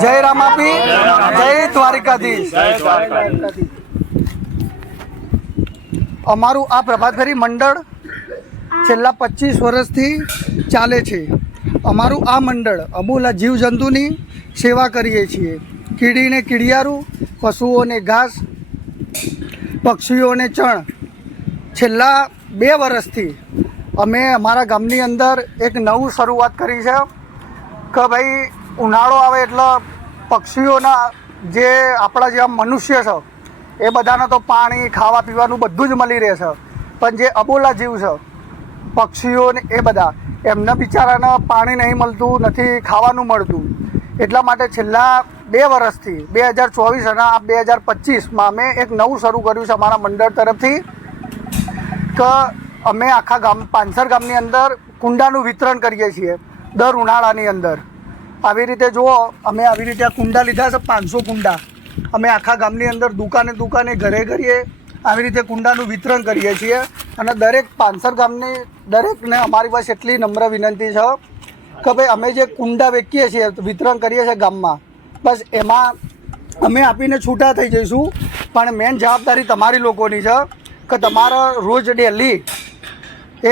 જય રામાપી, જય દ્વારિકાધીશ। અમારું આ પ્રભાત ફેરી મંડળ છેલ્લા 25 વર્ષથી ચાલે છે। અમારું આ મંડળ અબોલા જીવજંતુની સેવા કરીએ છીએ। કીડીને કીડિયારું, પશુઓને ઘાસ, પક્ષીઓને ચણ। છેલ્લા 2 વર્ષથી અમે અમારા ગામની અંદર એક નવું શરૂઆત કરી છે કે ભાઈ ઉનાળો આવે એટલે પક્ષીઓના જે આપણા જેવા મનુષ્ય છે એ બધાને તો પાણી ખાવા પીવાનું બધું જ મળી રહે છે, પણ જે અબોલા જીવ છે પક્ષીઓને એ બધા એમને બિચારાને પાણી નહીં મળતું, નથી ખાવાનું મળતું। એટલા માટે છેલ્લા 2 વર્ષથી 2024 અને આ 2025માં અમે એક નવું શરૂ કર્યું છે અમારા મંડળ તરફથી કે અમે આખા ગામ પાંસર ગામની અંદર કુંડાનું વિતરણ કરીએ છીએ દર ઉનાળાની અંદર। આવી રીતે જુઓ, અમે આવી રીતે કુંડા લીધા છે 500 કુંડા। અમે આખા ગામની અંદર દુકાને દુકાને ઘરે ઘરે આવી રીતે કુંડાનું વિતરણ કરીએ છીએ અને દરેક પાંસર ગામની દરેકને અમારી પાસે એટલી નમ્ર વિનંતી છે કે ભાઈ અમે જે કુંડા વેચીએ છીએ વિતરણ કરીએ છીએ ગામમાં, બસ એમાં અમે આપીને છૂટા થઈ જઈશું, પણ મેન જવાબદારી તમારી લોકોની છે કે તમારે રોજ ડેલી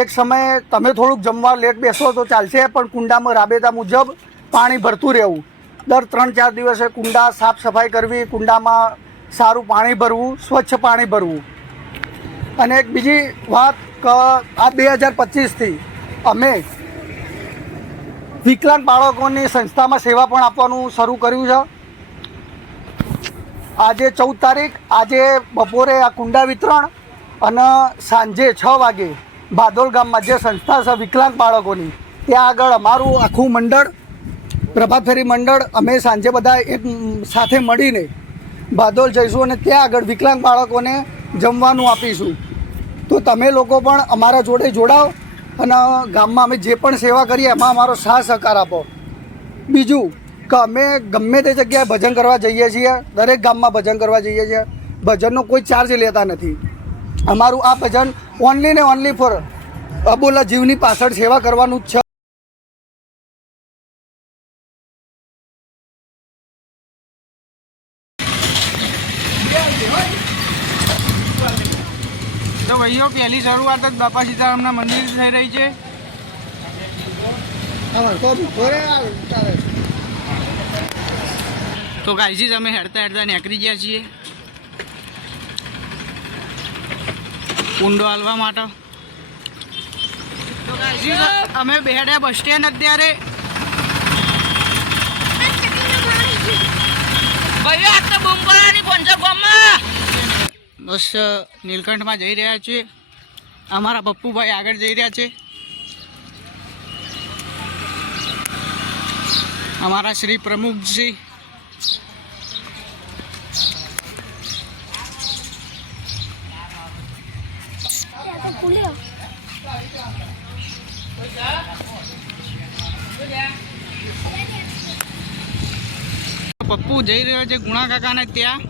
એક સમયે તમે થોડુંક જમવા લેટ બેસો તો ચાલશે, પણ કુંડામાં રાબેતા મુજબ પાણી ભરતું રહેવું। દર 3-4 દિવસે કુંડા સાફ સફાઈ કરવી, કુંડામાં સારું પાણી ભરવું, સ્વચ્છ પાણી ભરવું। અને એક બીજી વાત કે આ 2025થી અમે વિકલાંગ બાળકોની સંસ્થામાં સેવા પણ આપવાનું શરૂ કર્યું છે। આજે 14 તારીખ, આજે બપોરે આ કુંડા વિતરણ અને સાંજે 6 વાગે બાદોલ ગામમાં જે સંસ્થા છે વિકલાંગ બાળકોની, ત્યાં આગળ અમારું આખું મંડળ પ્રભાત ફેરી મંડળ અમે સાંજે બધા એક સાથે મળીને બાદોલ જઈશું અને ત્યાં આગળ વિકલાંગ બાળકોને જમવાનું આપીશું। તો તમે લોકો પણ અમારા જોડે જોડાઓ અને ગામમાં અમે જે પણ સેવા કરીએ એમાં અમારો સાથ સહકાર આપો। બીજું કે અમે ગમે તે જગ્યાએ ભજન કરવા જઈએ છીએ, દરેક ગામમાં ભજન કરવા જઈએ છીએ, ભજનનો કોઈ ચાર્જ લેતા નથી। અમારું આ ભજન ઓનલી ને ઓનલી ફોર અબોલા જીવની પાછળ સેવા કરવાનું જ છે। તો ભાઈઓ પહેલી શરૂઆત જ બાપા સીતારામના મંદિર થઈ રહી છે। તો ગાઈઝીસ અમે હેડતા હેડતા નીકળી ગયા છીએ કુંડો હાલવા માટે। તો ગાઈઝીસ અમે બેઠ્યા બસ સ્ટેન્ડ અત્યારે। ભાઈઓ આ તો બુમ્બરાની પંચકોમમાં બસ નીલકંઠમાં જઈ રહ્યા છીએ। અમારા પપ્પુભાઈ આગળ જઈ રહ્યા છે, અમારા શ્રી પ્રમુખજી પપ્પુ જઈ રહ્યો છે ગુણા કાકાને ત્યાં।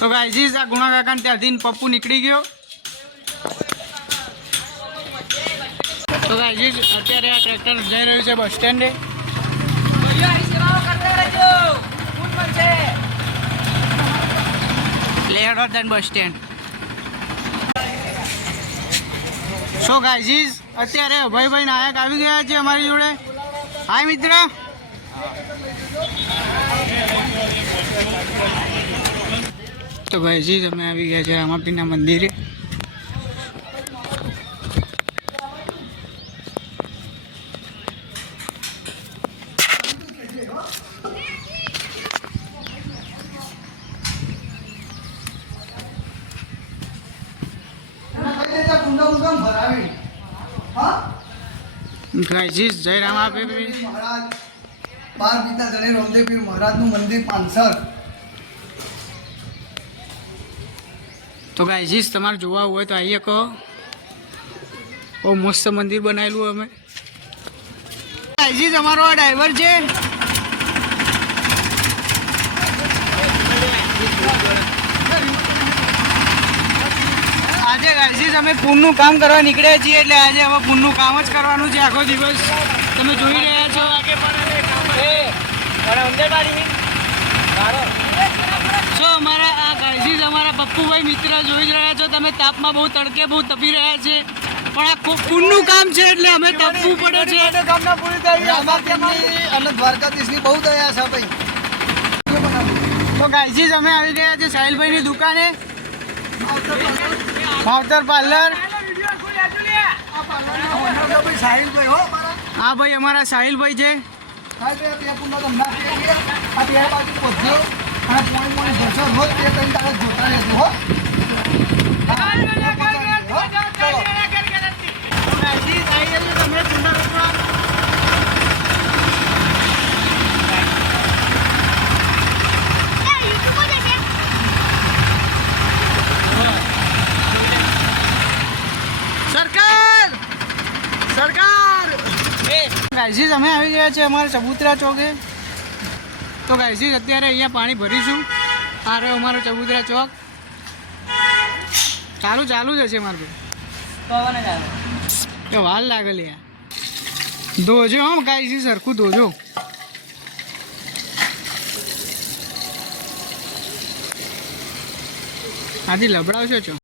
તો ગાઈઝીસ આ ગુણા કાકાને ત્યાંથી પપ્પુ નીકળી ગયો। તો ગાઈઝીસ અત્યારે આ ટ્રેક્ટર જઈ રહ્યું છે બસ સ્ટેન્ડે। લેહડ બસ સ્ટેન્ડ। સો ગાઈઝીસ અત્યારે અભયભાઈ નાયક આવી ગયા છે અમારી જોડે। હાય મિત્ર। તો ભાઈજી અમે આવી ગયા છે રામાપીરના મંદિરે। ગાઈઝીસ જય રામાપી મહારાજ બાર પિતા ગણે રામદેવપીર મહારાજનું મંદિર પાંસર। તો ગાઈઝીસ તમારે જોવા હોય તો આવીએ કહો, બહુ મસ્ત મંદિર બનાવેલું અમે। ગાઈઝીસ અમારો આ ડ્રાઈવર છે। ગાઈઝ અમે પૂનનું કામ કરવા નીકળ્યા છીએ એટલે આજે હવે પૂનનું કામ જ કરવાનું છે આખો દિવસ. તમે જોઈ રહ્યા છો અમારા આ ગાઈઝ અમારા પપ્પુભાઈ મિત્ર જોઈ જ રહ્યા છો તમે. તાપમાં બહુ તડકે બહુ તપી રહ્યા છે પણ આ પૂનનું કામ છે એટલે અમે તપવું પડે છે. અને દ્વારકાધીશની બહુ દયા છે ભાઈ. તો ગાઈઝ અમે આવી ગયા છે સાહિલભાઈની દુકાને, ભાવતર પાર્લર. હા ભાઈ અમારા સાહિલભાઈ છે. ગાઈઝ અમે આવી ગયા છે અમારા ચબૂતરા ચોકે. તો ગાઈઝ અત્યારે અહીંયા પાણી ભરીશું. આ રહ્યો અમારો ચબૂતરા ચોક. ચાલુ જ હશે મારે ભાઈ. વાર લાગે લે ધોજો હમ ગાઈઝ સરખું ધોજો. આથી લબડાવશો છો.